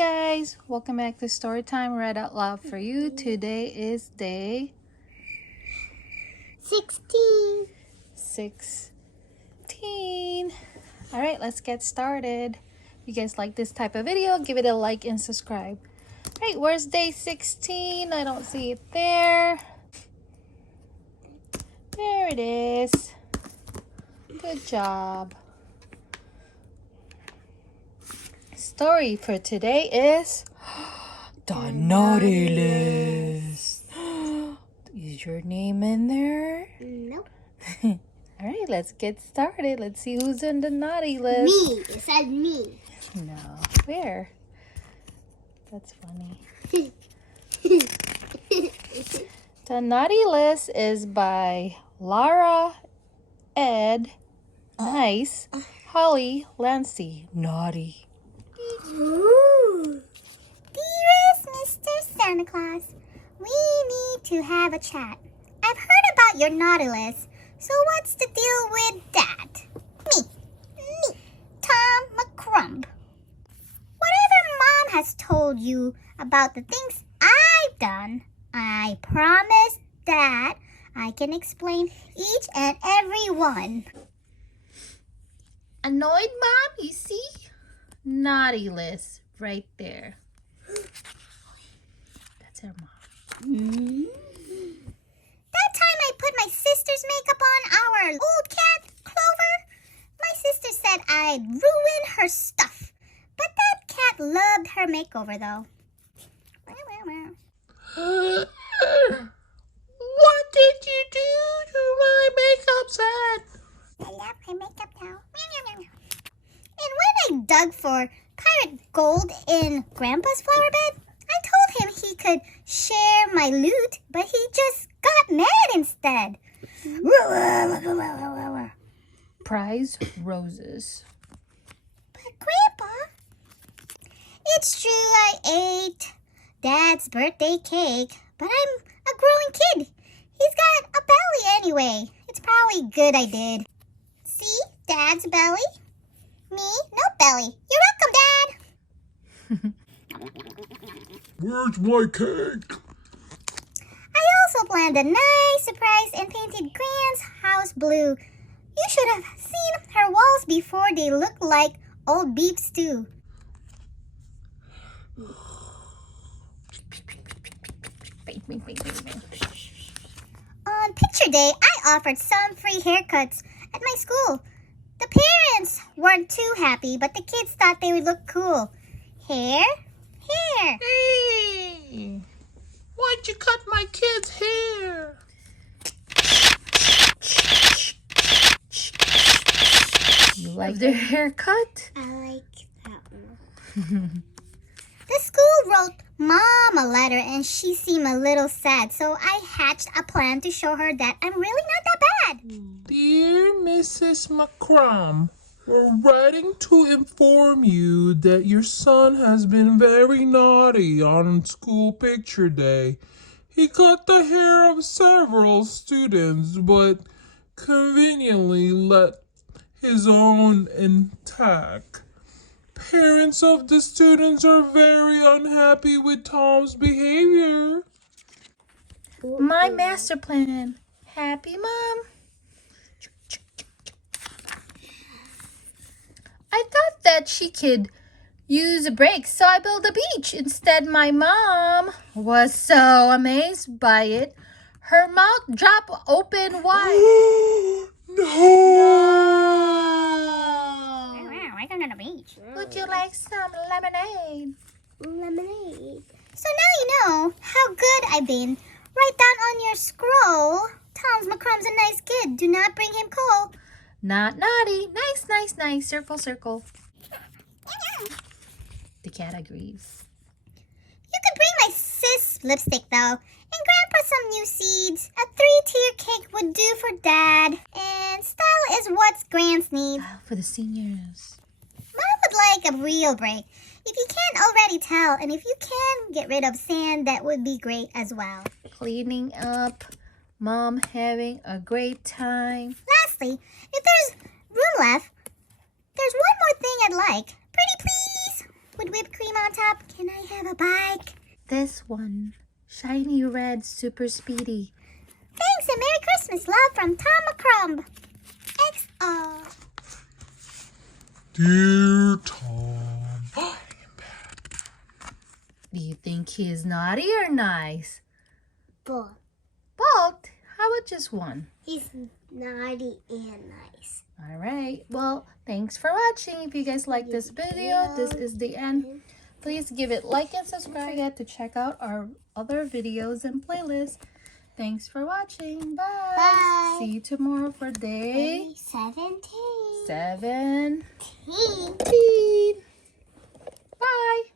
guys, welcome back to Storytime Read Out Loud for You. Today is day 16. All right, let's get started. If you guys like this type of video, give it a like and subscribe. All right, where's day 16? I don't see it there. There it is. Good job. Story for today is the naughty list. Is your name in there? Nope. All right, let's get started. Let's see who's in the naughty list. Me. It said me. No, where? That's funny. The naughty list is by Lara, Ed, Nice, Holly, Lancy, naughty. Ooh. Dearest Mr. Santa Claus, we need to have a chat. I've heard about your naughty list, so what's the deal with that? Me, Tom McCrumb. Whatever Mom has told you about the things I've done, I promise that I can explain each and every one. Annoyed, Mom? You see? Naughty list right there. That's her mom. That time I put my sister's makeup on our old cat, Clover, my sister said I'd ruin her stuff. But that cat loved her makeover, though. What did you do to my makeup set? I love my makeup now. And when I dug for pirate gold in Grandpa's flower bed, I told him he could share my loot, but he just got mad instead. Prize roses. But Grandpa, it's true I ate Dad's birthday cake, but I'm a growing kid. He's got a belly anyway. It's probably good I did. See, Dad's belly. Me, no belly. You're welcome, Dad. Where's my cake? I also planned a nice surprise and painted Grand's house blue. You should have seen her walls before. They look like old beef stew. On picture day, I offered some free haircuts at my school. The parents weren't too happy, but the kids thought they would look cool. Hair. Hey! Why'd you cut my kid's hair? You like their haircut? I like that one. The school wrote Mom a letter and she seemed a little sad, so I hatched a plan to show her that I'm really not that bad. Dear Mrs. McCrum, we're writing to inform you that your son has been very naughty on school picture day. He cut the hair of several students, but conveniently left his own intact. Parents of the students are very unhappy with Tom's behavior. My master plan. Happy, Mom? I thought that she could use a break, so I built a beach. Instead, my mom was so amazed by it. Her mouth dropped open wide. No! We're going to the beach. Would you like some lemonade? Lemonade. So now you know how good I've been. Write down on your scroll. Tom's McCrum's a nice kid. Do not bring him coal. Not naughty. Nice. Circle. The cat agrees. You could bring my sis lipstick though. And Grandpa some new seeds. A 3-tier cake would do for Dad. And style is what Grants need. For the seniors. Mom would like a real break. If you can't already tell, and if you can get rid of sand, that would be great as well. Cleaning up. Mom having a great time. Lastly, if there's room left, there's one more thing I'd like. Pretty please. with whipped cream on top. Can I have a bike? This one. Shiny red, super speedy. Thanks and Merry Christmas, love from Tom McCrumb. XO. Dear Tom. Do you think he's naughty or nice? Both. Both? How about just one? He's naughty and nice. All right. Well, thanks for watching. If you guys like this video, this is the end. Please give it like and subscribe. Don't forget to check out our other videos and playlists. Thanks for watching. Bye. Bye. See you tomorrow for day 17. 17. Bye.